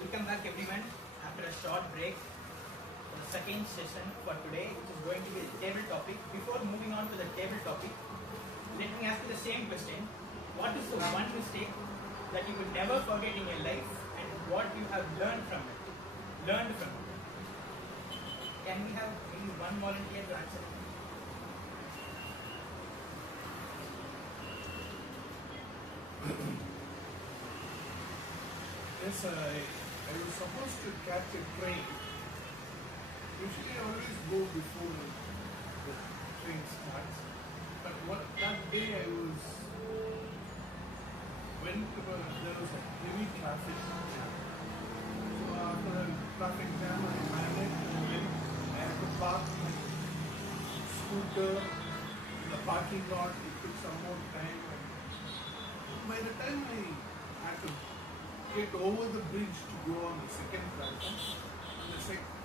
Welcome back everyone after a short break for the second session for today, which is going to be the table topic. Before moving on to the table topic, let me ask you the same question. What is the one mistake that you will never forget in your life and what you have learned from it? Can we have maybe one volunteer to answer? Yes, I was supposed to catch a train. Usually I always go before the train starts. But that day there was a heavy traffic jam. So after the traffic jam I managed to win. I had to park my scooter in the parking lot. It took some more time. And by the time I had to get over the bridge to go on the second platform.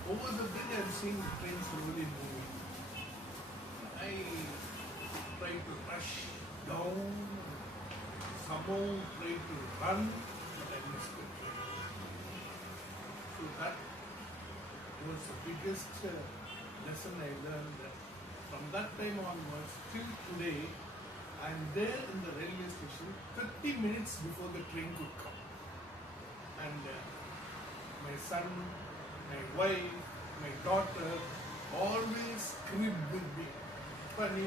Over the bridge I was seeing the train slowly moving. I tried to rush down, somehow tried to run, but I missed the train. So that was the biggest lesson I learned. That from that time onwards till today, I am there in the railway station 30 minutes before the train could come. And my son, my wife, my daughter always crib with me. But I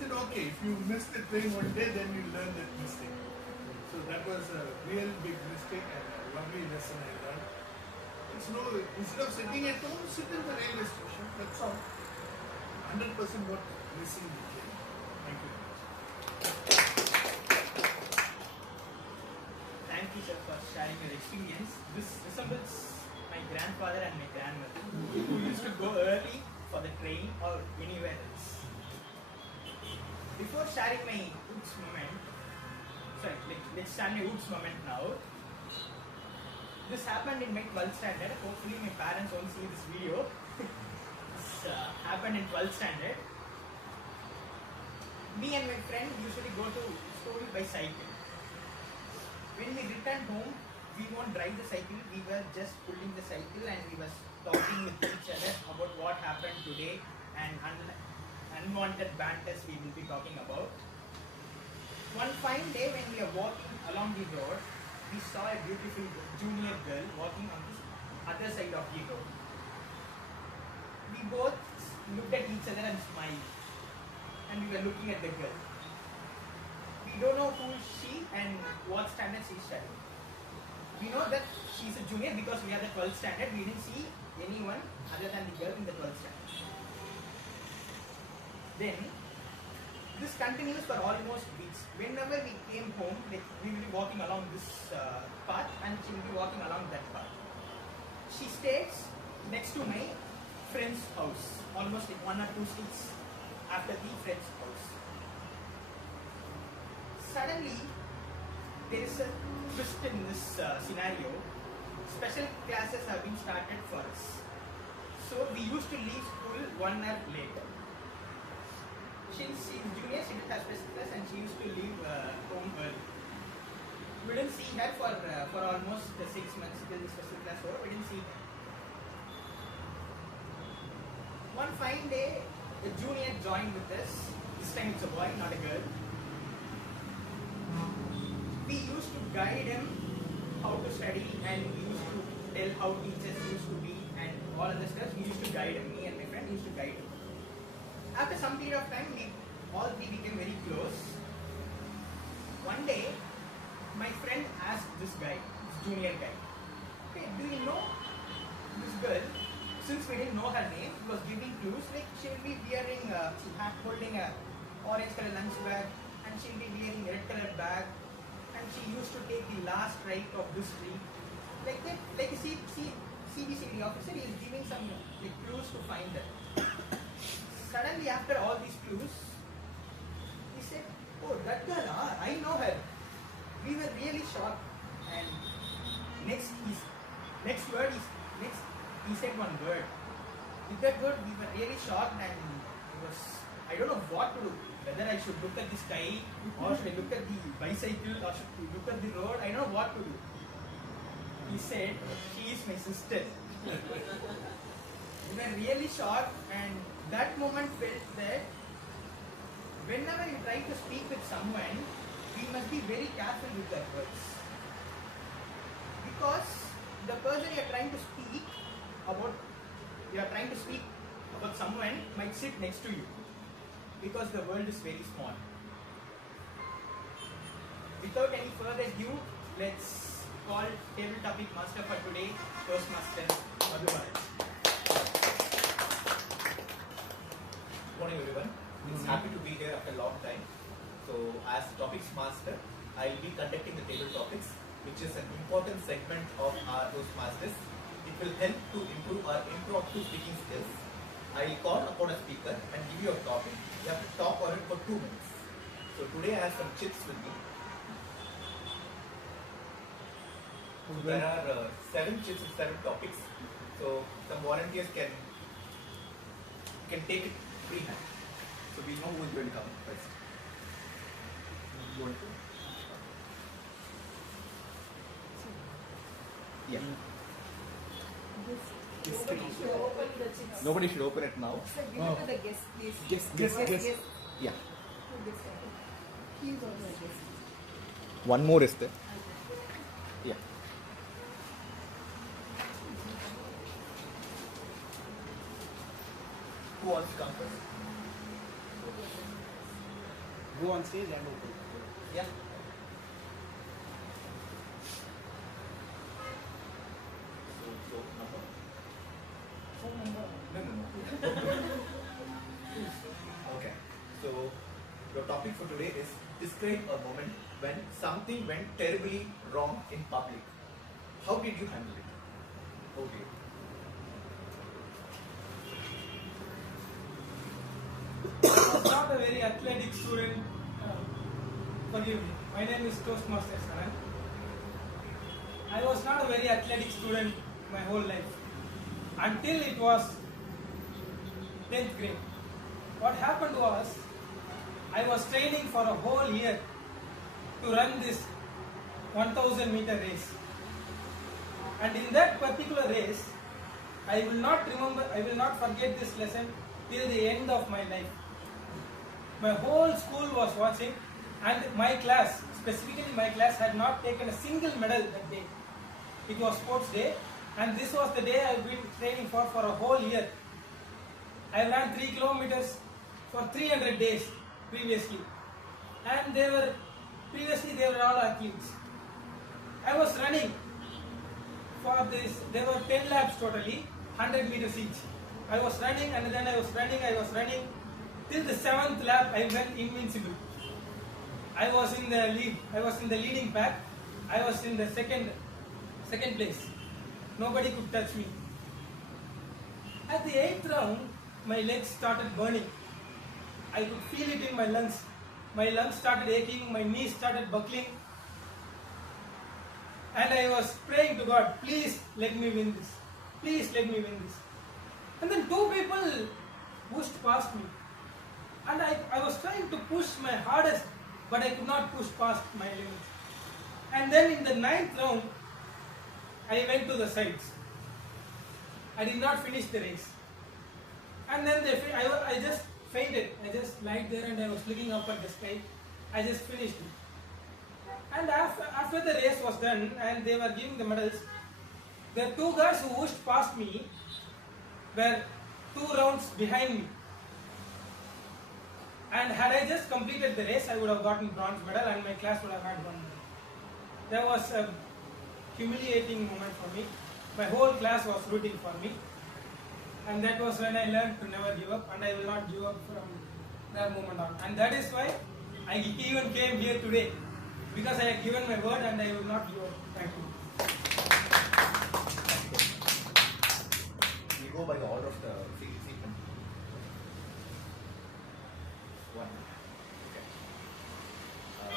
said, okay, if you miss the train one day, then you learn that mistake. So that was a real big mistake and a lovely lesson I learned. Instead of sitting at home, sit in the railway station. That's all. 100% not missing the train. Thank you. Thank you, sir, for sharing your experience. This resembles my grandfather and my grandmother, who used to go early for the train or anywhere else. Before sharing my oops moment, let's share my oops moment now. This happened in my 12th standard. Hopefully, my parents won't see this video. This happened in 12th standard. Me and my friend usually go to school by cycle. When we returned home, we won't drive the cycle, we were just pulling the cycle and we were talking with each other about what happened today and unwanted banters we will be talking about. One fine day when we are walking along the road, we saw a beautiful junior girl walking on the other side of the road. We both looked at each other and smiled, and we were looking at the girl. We don't know who is she and what standard she is studying. We know that she is a junior because we are the 12th standard. We didn't see anyone other than the girl in the 12th standard. Then, this continues for almost weeks. Whenever we came home, we will be walking along this path and she will be walking along that path. She stays next to my friend's house, almost like 1 or 2 streets after the friend's house. Suddenly, there is a twist in this scenario. Special classes have been started for us. So we used to leave school 1 hour later. Since she is junior, she didn't have special class and she used to leave home early. We didn't see her for almost 6 months till the special class over. We didn't see her. One fine day, a junior joined with us. This time it's a boy, not a girl. We used to guide him how to study and we used to tell how teachers used to be and all other stuff. We used to guide him, me and my friend used to guide him. After some period of time, we all three became very close. One day, my friend asked this guy, this junior guy, okay, do you know this girl? Since we didn't know her name, he was giving clues like she will be wearing, holding a orange color lunch bag and she will be wearing a red color bag. And she used to take the last right of this street. Like that, like a CBCD officer, he is giving some clues to find her. Suddenly, after all these clues, he said, oh, that girl, I know her. We were really shocked. And next he said one word. With that word, we were really shocked and it was, I don't know what to do. whether I should look at the sky or should I look at the bicycle or should I look at the road. I don't know what to do. He said, she is my sister. We were really shocked, and that moment felt that whenever you try to speak with someone, we must be very careful with our words. Because the person you are trying to speak about, someone might sit next to you. Because the world is very small. Without any further ado, let's call table topic master for today, Toastmaster Madhusudhan. Good morning everyone. It's happy to be here after a long time. So as topics master, I will be conducting the table topics, which is an important segment of our Toastmasters. It will help to improve our impromptu speaking skills. I will call upon a speaker and give you a topic. You have to talk on it for 2 minutes. So today I have some chips with me. So there are 7 chips and 7 topics. So some volunteers can take it freehand. So we know who is going to come first. You want to? Yeah. Nobody should open the chips. Nobody should open it now. Sir, give it to the guest, please. Guess. Yeah. Who gets it? He is also a guest. One more is there. Yeah. Who wants to come first? Go on stage and open. Yeah. So number? Phone number. No. Okay. So your topic for today is describe a moment when something went terribly wrong in public. How did you handle it? Okay. I was not a very athletic student. Forgive me. My name is Toastmaster Saran. I was not a very athletic student my whole life until it was 10th grade. What happened was I was training for a whole year to run this 1000 meter race. And in that particular race, I will not forget this lesson till the end of my life. My whole school was watching, and my class, specifically my class, had not taken a single medal that day. It was sports day, and this was the day I've been training for a whole year. I ran 3 kilometers for 300 days previously, and they were all athletes. I was running for this, there were 10 laps totally, 100 meters each. I was running and then I was running till the 7th lap I went invincible. I was in the lead, I was in the leading pack, I was in the second place. Nobody could touch me. At the 8th round, my legs started burning. I could feel it in my lungs. My lungs started aching, my knees started buckling. And I was praying to God, please let me win this. Please let me win this. And then 2 people pushed past me. And I was trying to push my hardest, but I could not push past my limits. And then in the 9th round, I went to the sides. I did not finish the race. And then I just fainted. I just lied there and I was looking up at the sky. I just finished it. And after the race was done and they were giving the medals, the 2 guys who pushed past me were 2 rounds behind me. And had I just completed the race, I would have gotten bronze medal and my class would have had 1 medal. That was a humiliating moment for me. My whole class was rooting for me. And that was when I learned to never give up, and I will not give up from that moment on. And that is why I even came here today, because I had given my word and I will not give up. Thank you. We go by the order of the sequence. 1. Okay.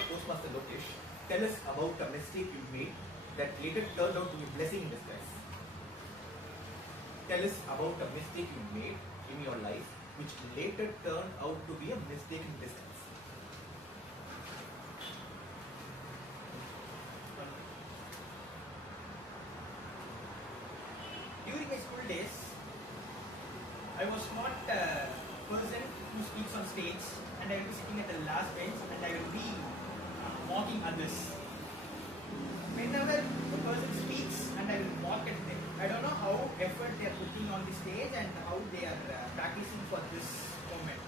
Toastmaster Lokesh, tell us about a mistake you made that later turned out to be a blessing in disguise. Tell us about a mistake you made in your life which later turned out to be a mistake in disguise. was not a person who speaks on stage, and I will be sitting at the last bench and I will be mocking others. Whenever the person speaks and I will mock at them, I don't know how effort they are putting on the stage and how they are practicing for this moment.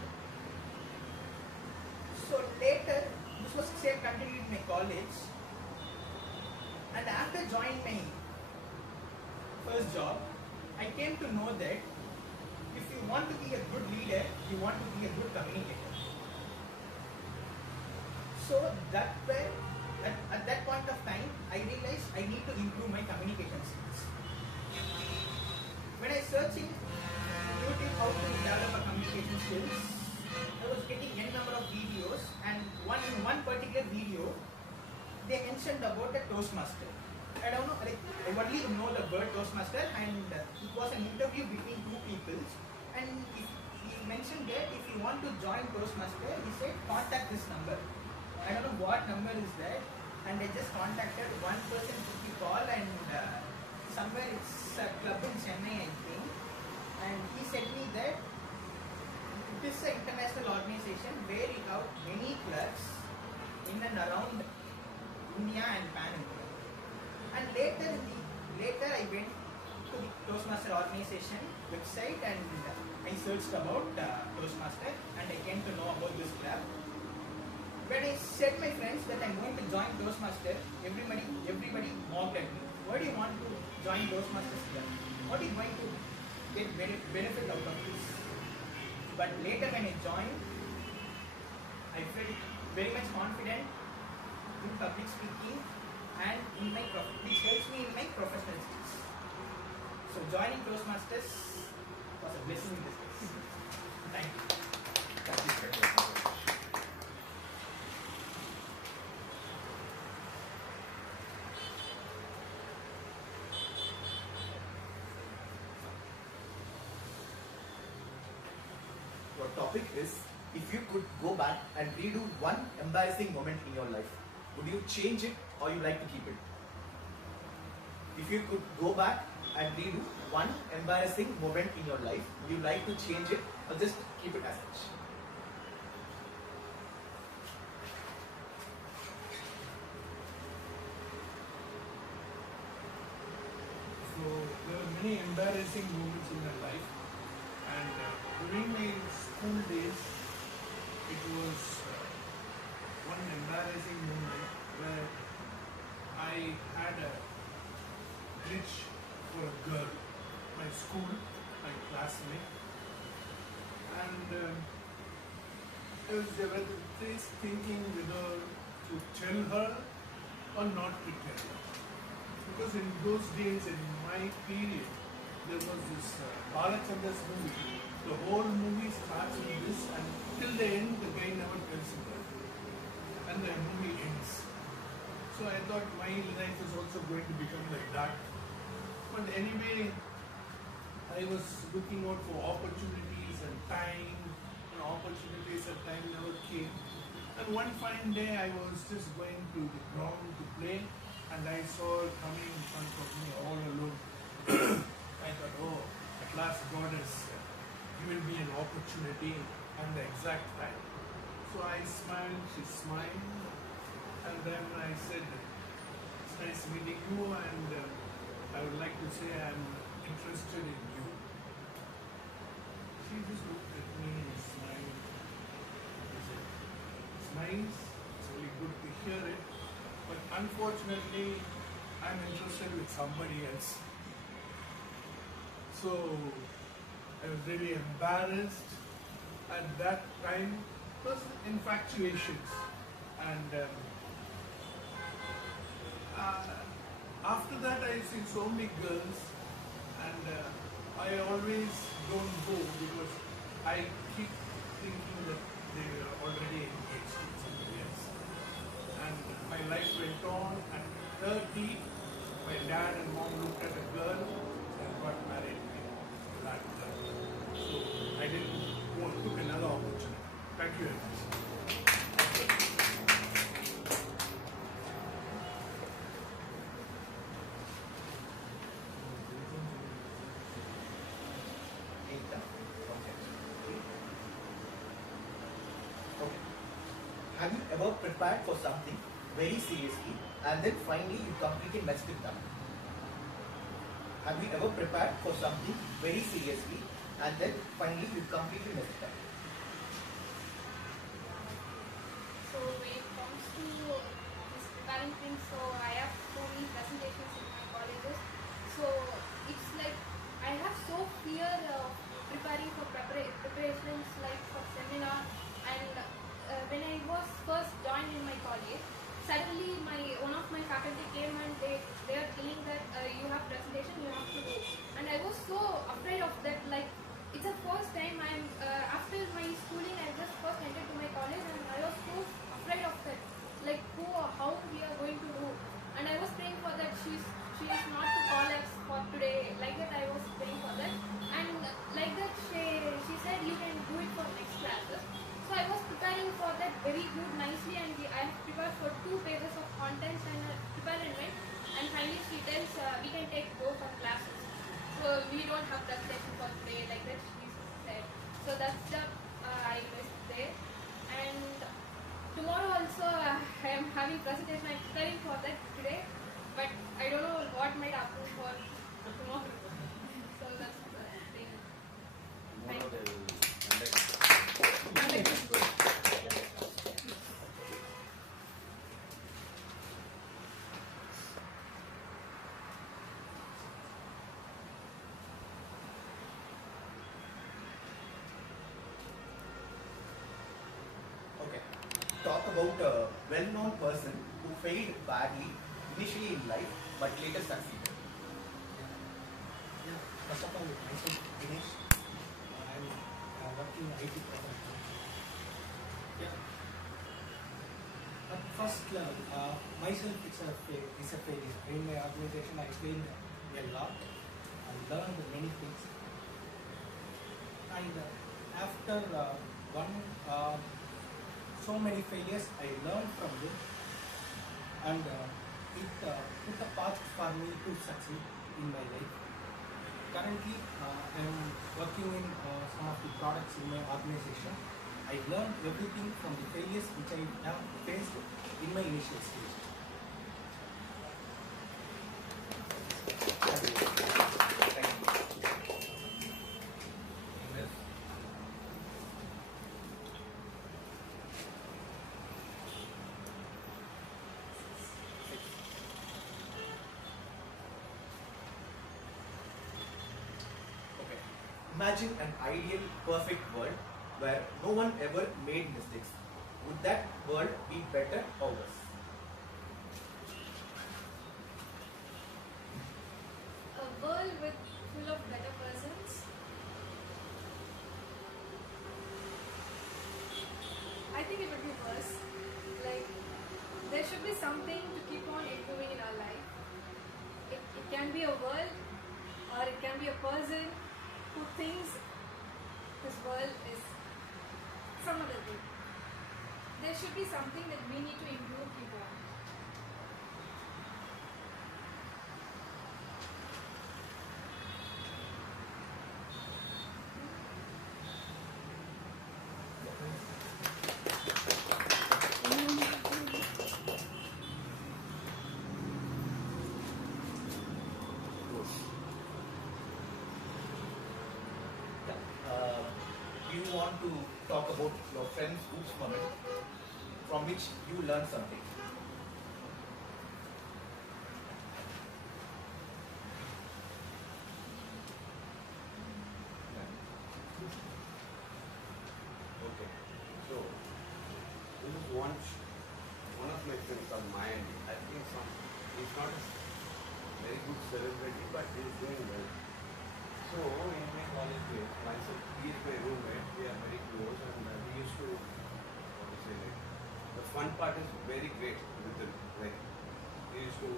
So later, this was say continued in my college, and after joining my first job, I came to know that if you want to be a good leader, you want to be a good communicator. So at that point of time, I realized I need to improve my communication skills. When I searching YouTube how to develop a communication skills, I was getting n number of videos, and in one particular video, they mentioned about a Toastmaster. I don't know, like I only know the word Toastmaster, and it was an interview between two people, and he mentioned that if you want to join Toastmaster, he said contact this number. I don't know what number is that, and I just contacted one person took the call, and somewhere it's a club in Chennai, I think, and he said me that it is an international organization where you have many clubs in and around India and Pan-India. And later I went to the Toastmaster organization website and I searched about Toastmaster, and I came to know about this club. When I said my friends that I'm going to join Toastmaster, everybody mocked at me. Why do you want to join Toastmasters club? What are you going to get benefit out of this? But later when I joined, I felt very much confident in public speaking and in which helps me in my professional skills. So joining Toastmasters was a blessing in disguise. Thank you. Thank you very much. Your topic is, if you could go back and redo one embarrassing moment in your life, would you change it or you like to keep it? If you could go back and redo one embarrassing moment in your life, would you like to change it or just keep it as such? So there are many embarrassing moments in my life, and during my school days, it was one embarrassing moment where I had a glitch for a girl, my school, my classmate, and I was just thinking whether to tell her or not to tell her. Because in those days, in my period, there was this Balachandra's movie. The whole movie starts with this, and till the end, the guy never tells her. And the movie ends. So I thought my life is also going to become like that. But anyway, I was looking out for opportunities and time, and opportunities and time never came. And one fine day, I was just going to the ground to play, and I saw her coming in front of me all alone. I thought, oh, at last God has given me an opportunity and the exact time. So I smiled, she smiled, and then I said, it's nice meeting you, and I would like to say I'm interested in you. She just looked at me and smiled. I said, it's nice, it's really good to hear it, but unfortunately, I'm interested with somebody else. So I was really embarrassed at that time. It was infatuations, and after that I see so many girls, and I always don't go because I keep thinking that they are already engaged with somebody else. And my life went on, and 30, my dad and mom looked at a girl and got married to that girl. So I didn't took another opportunity. Thank you very much. Ekta from ever prepared for something very seriously and then finally you completely messed it up? Have you ever prepared for something very seriously and then finally you completely messed it up? So when it comes to this preparing things, so I have so many presentations in my colleges. So it's like I have so fear of preparing for preparations like for seminar. And when I was first joined in my college, suddenly one of my faculty came and they are telling that you have presentation, you have to do. And I was so afraid of that. Like it's the first time I'm after my schooling, I just first entered to my college and I was so afraid of that. Like how we are going to do. And I was praying for that she is not to call us for today. Like that I was praying for that. And like that she said you can do it for next classes. So I was preparing for that very good, nicely, and I have prepared for 2 pages of contents and prepared and went. And finally she tells we can go for classes. So we don't have presentation for today, like that she said. So that's the I missed there. And tomorrow also I am having presentation. I'm preparing for that today, but I don't know what might happen for tomorrow. So that's the thing. Thank you. Okay. Talk about a well-known person who failed badly initially in life but later succeeded. Yeah. First of all, myself, Dinesh. I'm working in IT professional. Yeah. At first level, myself it's a failure. In my organization, I failed a lot and learned many things. And after so many failures, I learned from them, and it put a path for me to succeed in my life. Currently, I am working in some of the products in my organization. I learned everything from the failures which I have faced in my initial stage. Okay. Imagine an ideal, perfect world where no one ever made mistakes. Would that world be better or worse? A world with full of better persons. I think it would be worse. Like there should be something to keep on improving in our life. It can be a world or it can be a person who thinks this world is some other thing. There should be something that we need to improve, keep on. Do you want to talk about your friend's oops moment from which you learned something? Okay. So, this is one of my friends of mine. I think he's not a very good celebrity, but he's doing well. So, in my college days, myself, he is my roommate. We are very close, and we used to, what to say, like, the fun part is very great with him. Like, he used to,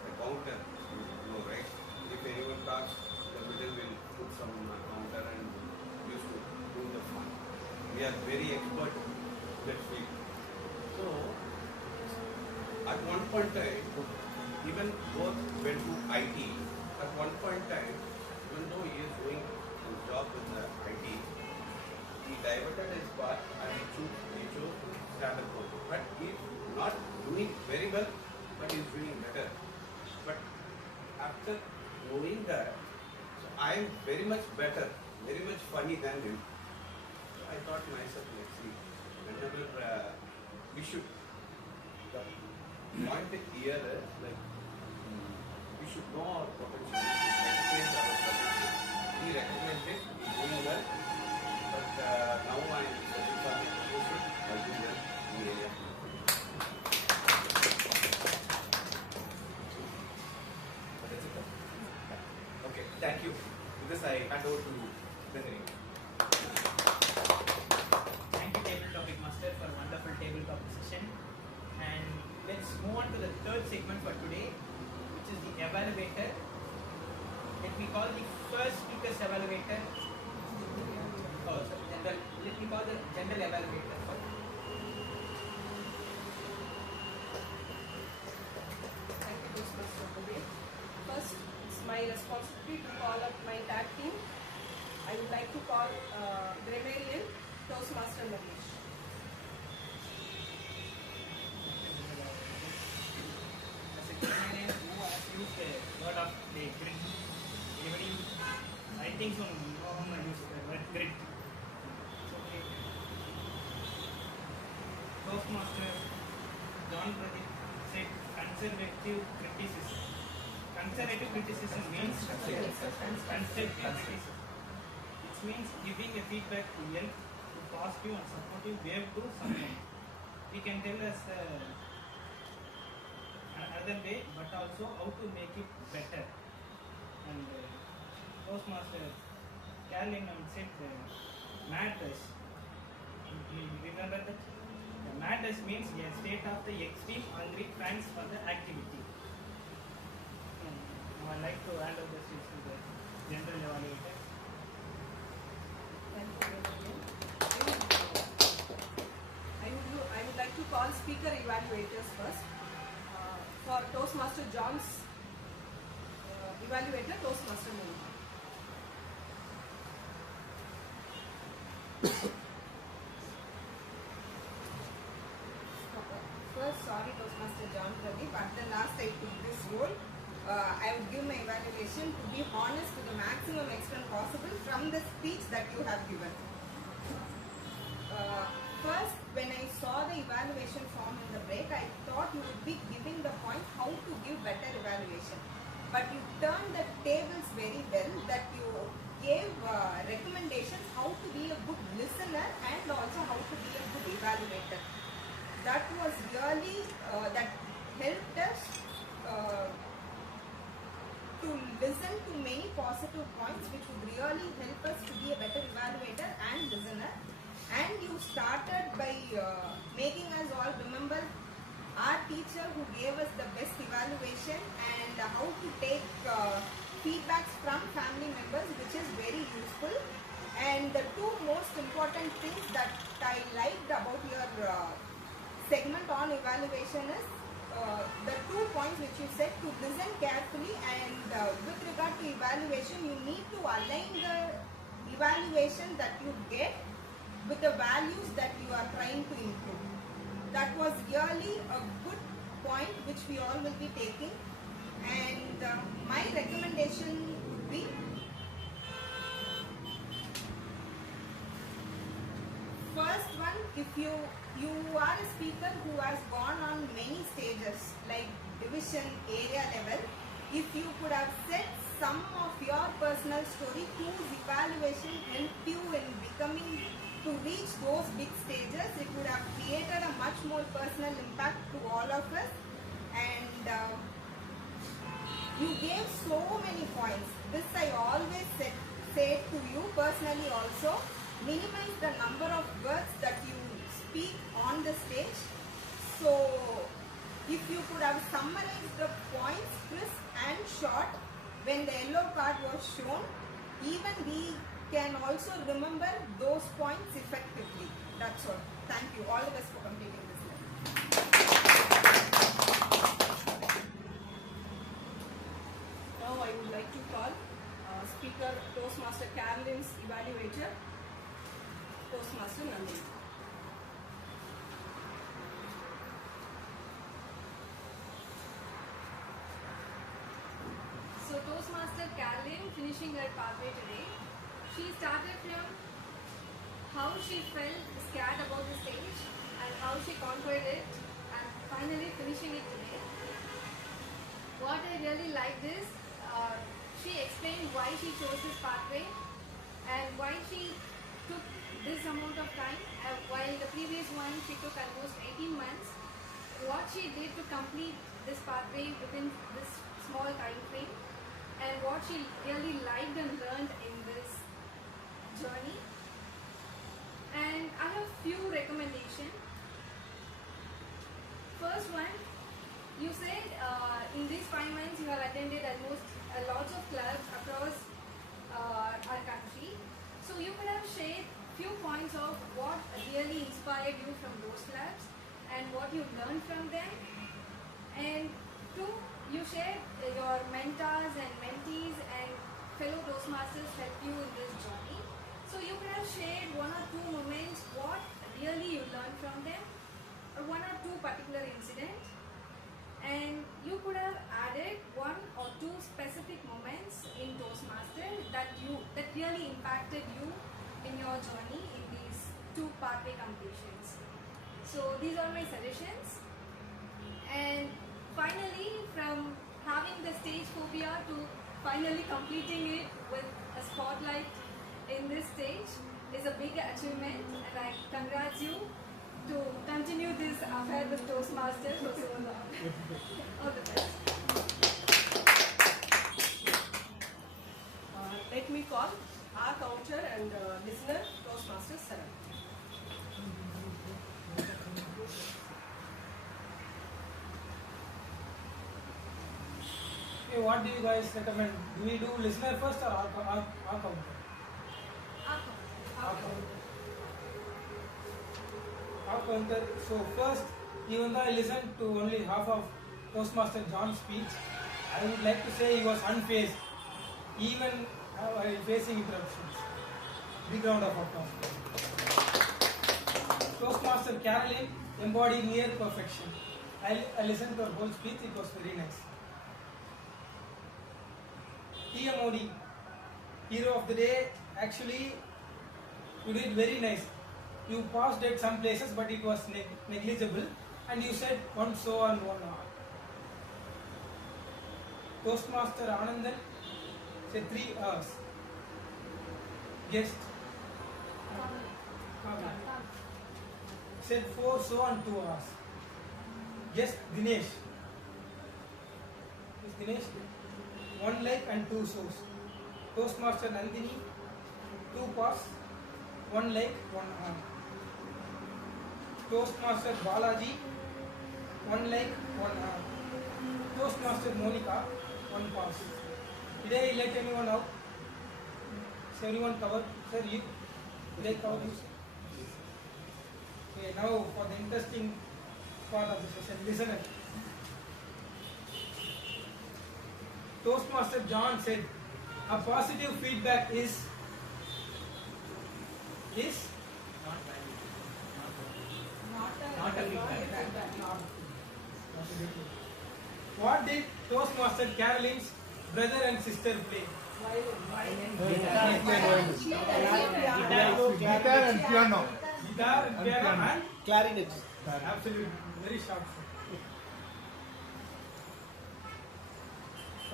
the counter, you know, right? If anyone talks, the middle will put some counter and used to do the fun. We are very expert in that field. So, at one point in time, even both went to IT. At one point in time, even though he is doing his job with the IT, he diverted his path and he chose to stand up for it. But he's not doing very well, but he's doing better. But after knowing that, so I am very much better, very much funny than him. So I thought to myself, let's see, whenever we should, the point here is like, we should know our potential, recognize our potential. He recognized it, he's doing well, but now I am searching for my potential, I'll do well in the area. That's it. Okay, thank you. With this, I hand over to Nandhini. Thank you, Table Topic Master, for a wonderful table topic session. And let's move on to the third segment for today, which is the evaluator. Let me call the first speaker's evaluator. Oh, sorry, general. Let me call the general evaluator first. Thank you, Toastmaster Today. First, it's my responsibility to call up my tag team. I would like to call Grammarian Toastmaster Manish. As a Canadian who has used a word of the grit. Anybody? I think so. No one has used the word grit. Okay. Toastmaster John Pradeep said conservative criticism. Conservative criticism means constructive criticism. It means giving a feedback to help to positive and supportive way to someone. We can tell us another way, but also how to make it better. And Toastmaster Carolyn said mad rush. You remember that? The mad rush means a state of the extreme hungry fans for the activity. Now I'd like to hand over the stage to the general evaluator. Thank you, Grammarian. I would like to call speaker evaluators first. For Toastmaster John's evaluator, Toastmaster Manish. First, sorry Toastmaster John Pradeep, at the last I took this role. I would give my evaluation to be honest to the maximum extent possible from the speech that you have given. First, when I saw the evaluation form in the break, I thought you would be giving the point how to give better evaluation. But you turned the tables very well, that you gave recommendations how to be a good listener and also how to be a good evaluator. That was really, that helped us to listen to many positive points which would really help us to be a better evaluator and listener. And you started by making us all remember our teacher who gave us the best evaluation and how to take feedbacks from family members, which is very useful. And the two most important things that I liked about your segment on evaluation is the 2 points which you said, to listen carefully, and with regard to evaluation, you need to align the evaluation that you get with the values that you are trying to improve. That was really a good point which we all will be taking, and my recommendation would be, first one, if you are a speaker who has gone on many stages like division, area level, if you could have said some of your personal story whose evaluation helped you in becoming to reach those big stages, it would have created a much more personal impact to all of us. And you gave so many points. This I always say to you personally also. Minimize the number of words that you speak on the stage. So if you could have summarized the points crisp and short when the yellow card was shown, even we can also remember those points effectively. That's all. Thank you. All the best for completing this lesson. Now I would like to call Speaker Toastmaster Carolyn's evaluator, Toastmaster Nandhini. So Toastmaster Carolyn finishing her pathway today. She started from how she felt scared about the stage and how she conquered it and finally finishing it today. What I really liked is she explained why she chose this pathway and why she took this amount of time while the previous one she took almost 18 months. What she did to complete this pathway within this small time frame and what she really liked and learned in this journey. And I have few recommendations. First one, you said in these 5 months you have attended almost lots of clubs across our country. So you could have shared few points of what really inspired you from those clubs and what you learned from them. And two, you shared your mentors and mentees and fellow Toastmasters helped you in this journey. So you could have shared 1 or 2 moments what really you learned from them or 1 or 2 particular incidents. And you could have added 1 or 2 specific moments in Toastmaster that really impacted you in your journey in these 2 pathway completions. So these are my suggestions. And finally, from having the stage phobia to finally completing it with a spotlight in this stage is a big achievement, and I congrats you to continue this affair with Toastmasters for so long. All the best. Let me call our counter and listener, Toastmaster Saran. Okay, what do you guys recommend? Do we do listener first or our counter? Our counter. So first, even though I listened to only half of Toastmaster John's speech, I would like to say he was unfazed, even while facing interruptions. Big round of applause. Toastmaster Carolyn embodied near perfection. I listened to her whole speech, it was very nice. TMOD, hero of the day, actually you did very nice. You paused at some places but it was negligible and you said 1 so and 1 ah. Toastmaster Anandan said 3 hours. Guest said 4 so and 2 hours. Guest Dinesh. Is Dinesh? 1 like and 2 so's. Toastmaster Nandhini, 2 pass, 1 like, 1 arm. Toastmaster Balaji, 1 like, 1 arm. Toastmaster Monica, 1 pass. Did I let anyone out? Is everyone covered? Sir, you? Did I cover you? Okay, now for the interesting part of the session, listener. Toastmaster John said, a positive feedback is Not a feedback. What did Toastmaster Carolyn's brother and sister play? Guitar and piano. Guitar and piano and Clarinet. absolutely very sharp.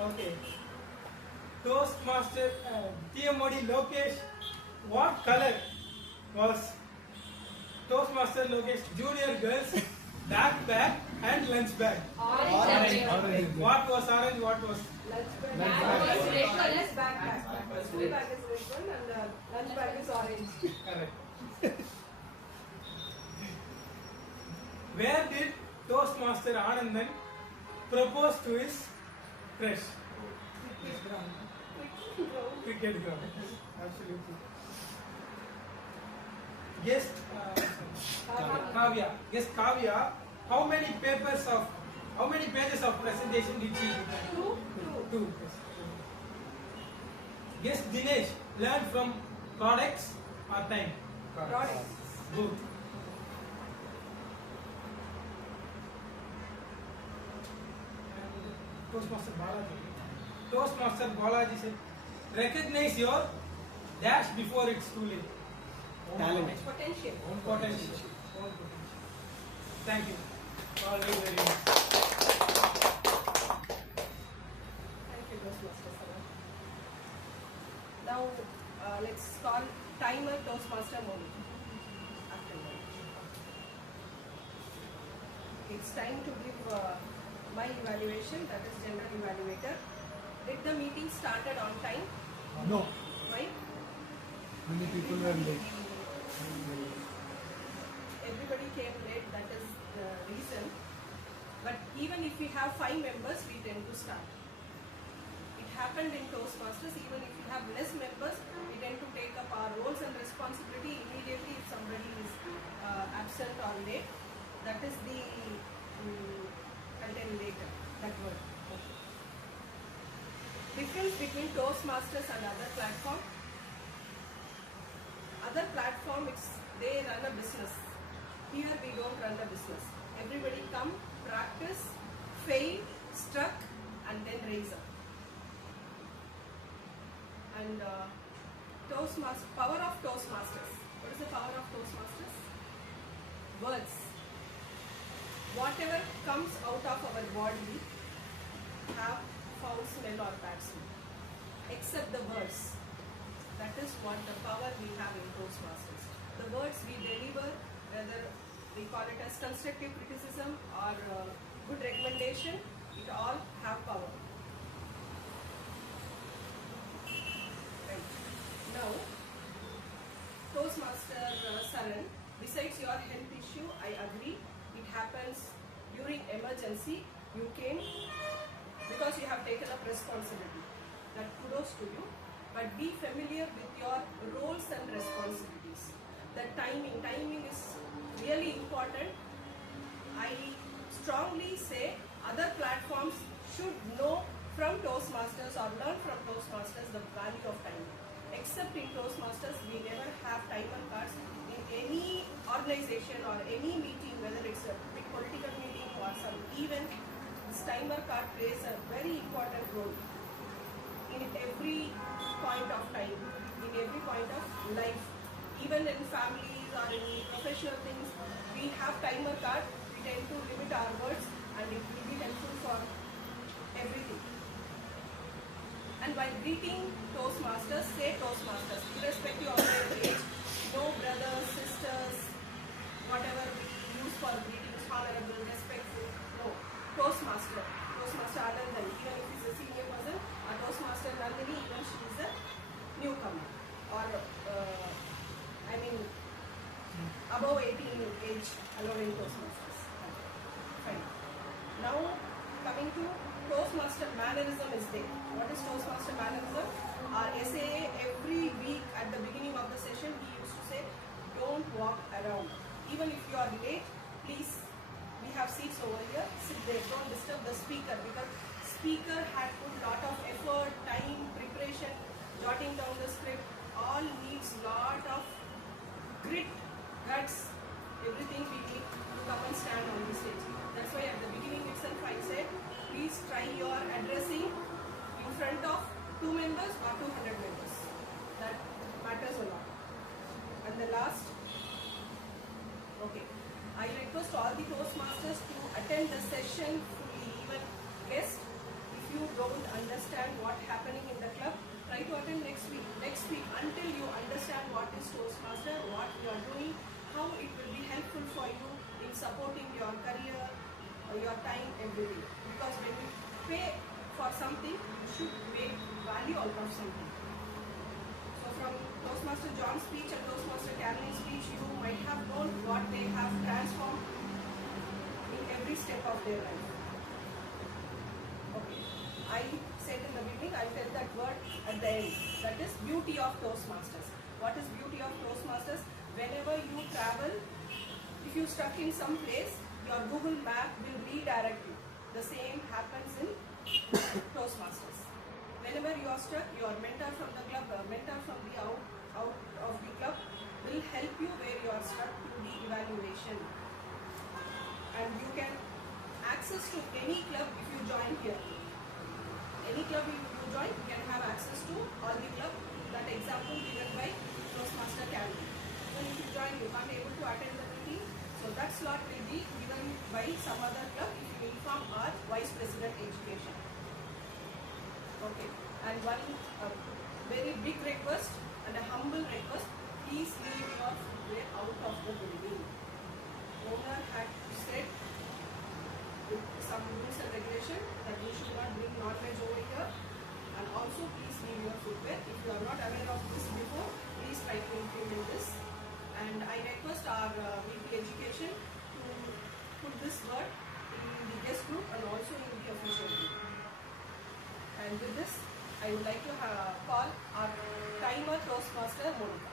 Okay. Toastmaster TMOD Lokesh, what color was Toastmaster Lokesh Junior Girls backpack and lunch bag? Orange. What was orange? What was? Lunch bag is backpack. School bag is red one and lunch bag is orange. Correct. Where did Toastmaster Anandan propose to his crush? Cricket ground. Absolutely. Guess Kavya. Guess Kavya. How many pages of presentation did she do? Two. Guess Dinesh. Learn from products or time. Product. Good. And Toastmaster Balaji. Toastmaster Balaji said, recognize your dash before it's too late. Talent. Potential. Own potential. Own potential. Thank you. All very much. Thank you, Toastmaster Saran. Now, let's call timer Toastmaster moment. After that. It's time to give my evaluation, that is general evaluator. Did the meeting started on time? No, Why? many people were late. Everybody came late, that is the reason. But even if we have 5 members, we tend to start. It happened in Toastmasters, even if you have less members, we tend to take up our roles and responsibility immediately if somebody is absent or late. That is the content later, that word. Difference between Toastmasters and other platform. Other platform, they run a business. Here we don't run a business. Everybody come, practice, fail, struck, and then raise up. And power of Toastmasters. What is the power of Toastmasters? Words. Whatever comes out of our body have foul smell or bad smell, except the words. That is what the power we have in Toastmasters. The words we deliver, whether we call it as constructive criticism or good recommendation, it all have power. Right. Now, Toastmaster Saran, besides your health issue, I agree, it happens during emergency. You came because you have taken up responsibility. That kudos to you. But be familiar with your roles and responsibilities. The timing is really important. I strongly say other platforms should know from Toastmasters or learn from Toastmasters the value of timing. Except in Toastmasters, we never have timer cards in any organization or any meeting, whether it's a big political meeting or some event. This timer card plays a very important role in every point of time, in every point of life. Even in families or in professional things, we have timer card. We tend to limit our words, and it will be helpful for everything. And while greeting Toastmasters, say Toastmasters, irrespective of their age. No brothers, sisters, whatever we use for greetings, honorable, respectful. No, Toastmaster Anandan, even if he's a senior person, or Toastmaster Nandhini, even she is a newcomer, or above 18 age allowed in Toastmasters. Fine. Now coming to Toastmaster mannerism is there. What is Toastmaster mannerism? Our SAA every week at the beginning of the session, he used to say, don't walk around. Even if you are late, please, we have seats over here, sit there, don't disturb the speaker, because speaker had put lot of effort, time, preparation, jotting down the script, all needs lot of grit, guts, everything we need to come and stand on the stage. That's why at the beginning itself I said, please try your addressing in front of 2 members or 200 members. That matters a lot. And the last, okay, I request all the Toastmasters to attend the session fully, even guests. If you don't understand what's happening in the club, try to attend next week. Next week, until you understand what is Toastmaster, what you are doing, how it will be helpful for you in supporting your career, or your time, everything. Because when you pay for something, you should make value out of something. So from Toastmaster John's speech and Toastmaster Carolyn's speech, you might have known what they have transformed in every step of their life. Okay, I said in the beginning, I'll tell that word at the end. That is beauty of Toastmasters. What is beauty of Toastmasters? Whenever you travel, if you stuck in some place, your Google map will redirect you. The same happens in Toastmasters. Whenever you are stuck, your mentor from the club, mentor from the out of the club will help you where you are stuck to the evaluation. And you can access to any club if you join here. Any club you join, you can have access to all the club. That example given by Toastmaster Academy. So if you join, you can't able to attend the meeting. So that slot will be given by some other club if you inform our Vice President Education. Okay. And one very big request and a humble request, please leave your footwear out of the building. Owner had said with some rules and regulation that you should not bring non-veg over here, and also please leave your footwear. If you are not aware of this before, please try to implement this. And I request our VP Education to put this word in the guest group and also in the official group. And with this, I would like to call our timer Toastmaster Monica.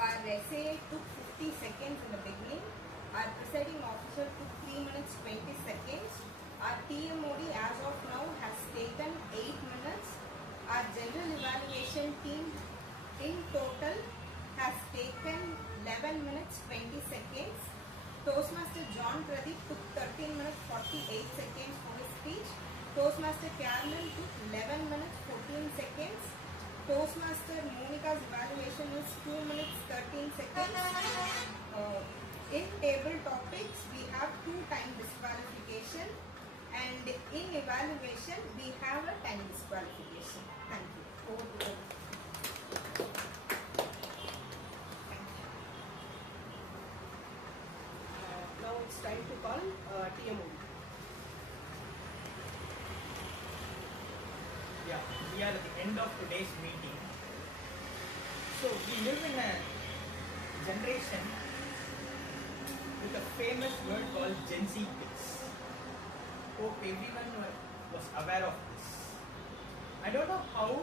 Our essay took 50 seconds in the beginning. Our presiding officer took 3 minutes 20 seconds. Our TMOD as of now has taken 8 minutes. Our general evaluation team in total has taken 11 minutes 20 seconds. Toastmaster John Pradeep took 13 minutes 48 seconds for his speech. Toastmaster Carolyn took 11 minutes 14 seconds. Toastmaster Monica's evaluation is 2 minutes 13 seconds. In table topics, we have 2 time disqualification, and in evaluation, we have a time disqualification. Thank you. Over to you. Now it's time to call TMOD. Yeah, we are at the end of today's meeting. So we live in a generation with a famous word called Gen Z kids. Hope everyone was aware of this. I don't know how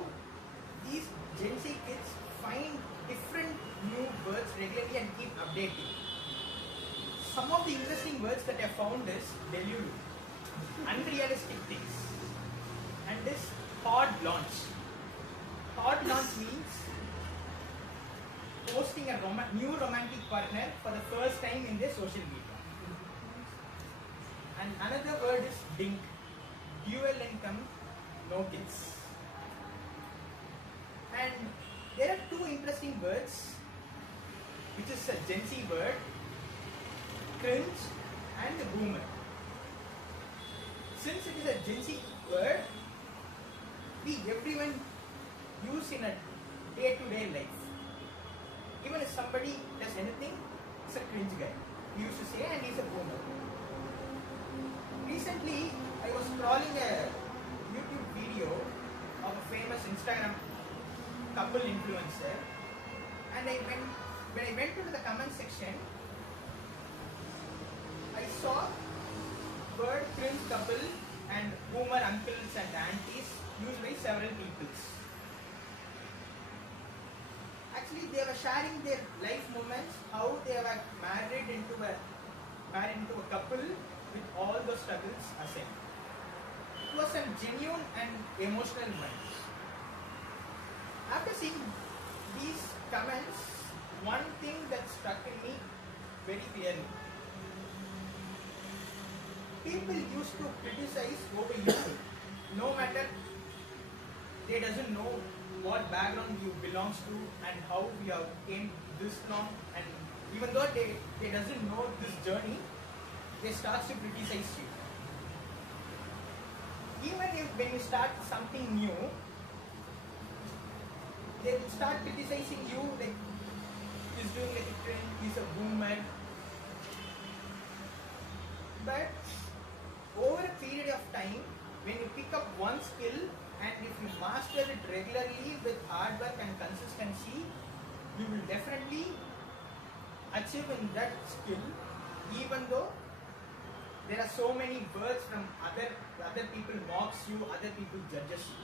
these Gen Z kids find different new words regularly and keep updating. Some of the interesting words that I found is delulu, unrealistic things, and this hard launch. Hard launch means posting a new romantic partner for the first time in their social media. And another word is DINK, dual income, no kids. And there are 2 interesting words, which is a Gen Z word, cringe and boomer. Since it is a Gen Z word, everyone use in a day-to-day life. Even if somebody does anything, it's a cringe guy. We used to say, and he's a boomer. Recently, I was scrolling a YouTube video of a famous Instagram couple influencer, and when I went into the comment section, I saw word cringe couple and boomer uncles and aunties used by several peoples. Actually, they were sharing their life moments, how they were married into a couple with all the struggles aside. It was a genuine and emotional moment. After seeing these comments, one thing that struck in me very clearly. People used to criticize over you, no matter they doesn't know what background you belongs to and how we have came this long, and even though they doesn't know this journey, they start to criticize you. Even if when you start something new, they will start criticizing you like he's doing like a trend, he's a boomer. But over a period of time, when you pick up one skill and if you master it regularly with hard work and consistency, you will definitely achieve in that skill, even though there are so many words from other people mocks you, other people judges you.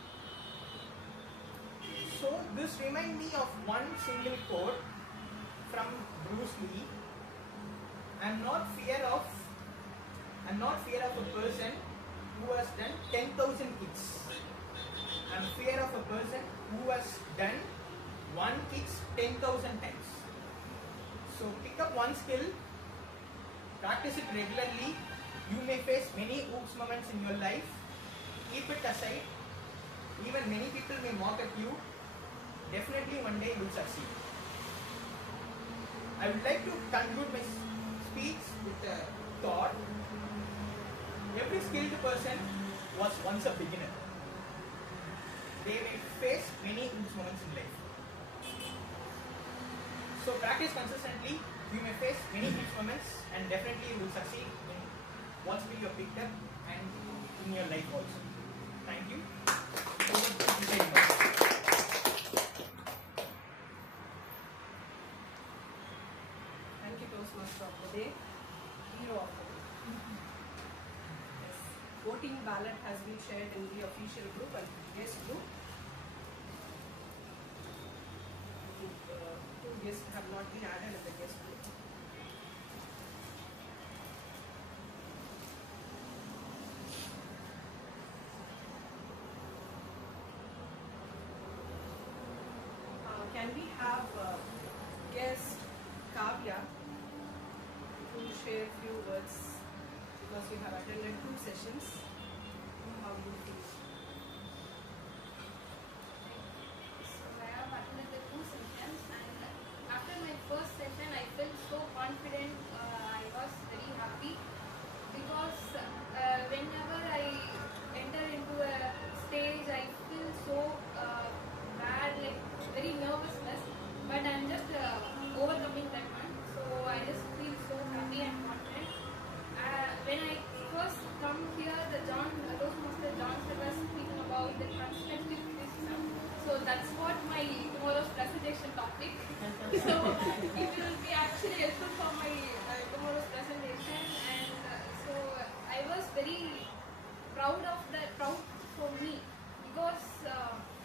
So this reminds me of one single quote from Bruce Lee. I'm not fear of a person who who has done 10,000 kicks. I'm fear of a person who has done one kicks 10,000 times. So pick up one skill, practice it regularly. You may face many oops moments in your life. Keep it aside. Even many people may mock at you. Definitely one day you will succeed. I would like to conclude my speech with a thought. Every skilled person was once a beginner. They may face many oops moments in life. So practice consistently. You may face many oops moments and definitely you will succeed in what skill you have picked up and in your life also. Thank you. Thank you, Toastmaster of the Day, hero of the day. Yes. Voting ballot has been shared in the official group and guest group. Two guests have not been added in the guest group. Can we have guest Kavya to share a few words because you have attended 2 sessions? How do you feel? So I have attended the 2 sessions, and after my first session I felt so confident. I was very happy because whenever I enter into a stage I feel so bad, like very nervousness, but I'm just overcoming that one. So I just feel so happy and confident. When I first come here, the Toastmaster John sir was speaking about the constructive criticism. So that's what my tomorrow's presentation topic. So it will be actually helpful for my tomorrow's presentation. And so I was very proud for me because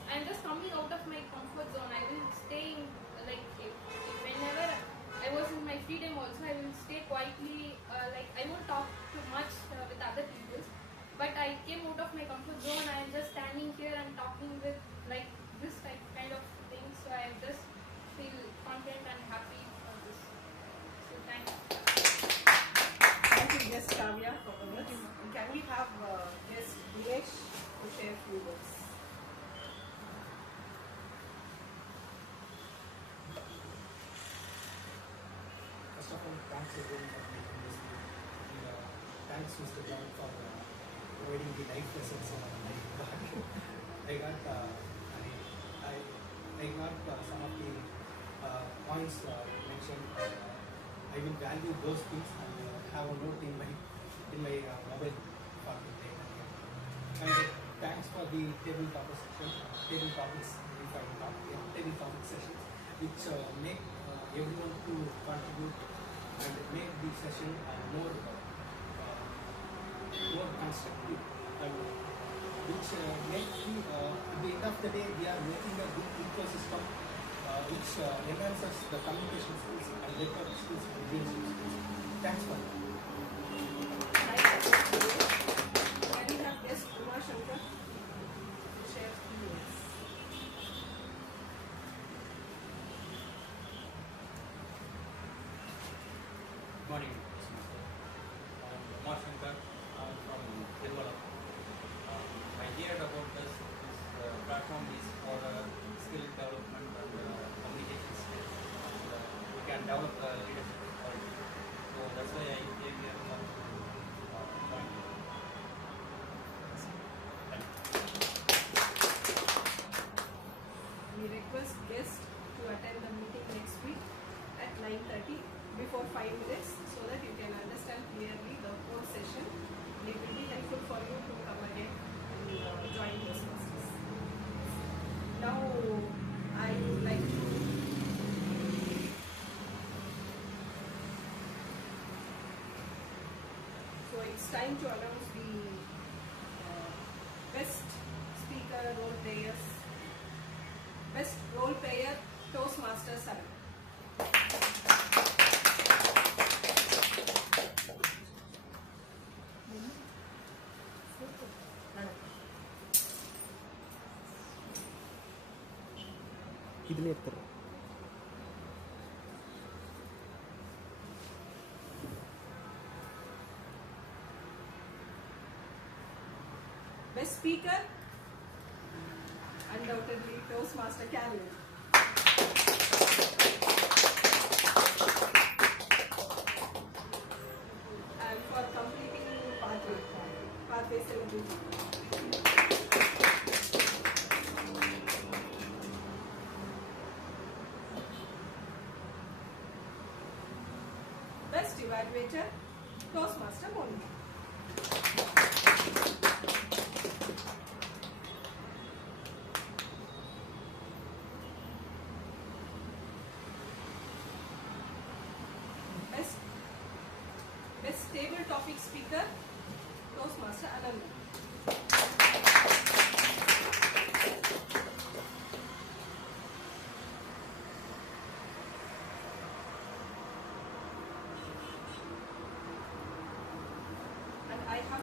I'm just coming out of my comfort zone. I will stay in, like, if whenever I was in my free time also, I will stay quietly, like I won't talk too much with other people. But I came out of my comfort zone. I am just standing here and talking with like this kind of thing. So I just feel confident and happy for this. So thank you. Thank you, guest Kavya, for the words. Can we have guest Dinesh to share a few words? First of all, thanks everyone for making this meeting. And, thanks Mr. John for providing the life lessons I got some of the points mentioned. I will value those things and have a note in my mobile for the day. And thanks for the table topics if I talk, table topic sessions, which make everyone to contribute and make the session more constructive, and which makes at the end of the day we are making a good ecosystem which enhances the communication skills and network skills and leadership skills. Thanks for that. Can we have guest Umar Shankar to share a few words? Good morning. I'm Umar Shankar. I'm from Evaluators. I heard about this platform is for skill development and communication skills. We can develop leadership quality. So that's why I came here for join. Thank you. We request guests to attend the meeting next week at 9:30 before 5 minutes so that you can understand clearly the whole session. It will be helpful for you to come again and join those classes. Now I would like to it's time to announce the best speaker role players. Best role player Toastmaster 7. ഇതിൽ എത്ര Best speaker, undoubtedly Toastmaster Calvin. And for completing pathway celebrity. Best evaluator, Toastmaster Monica. Best table topic speaker, Toastmaster Anand.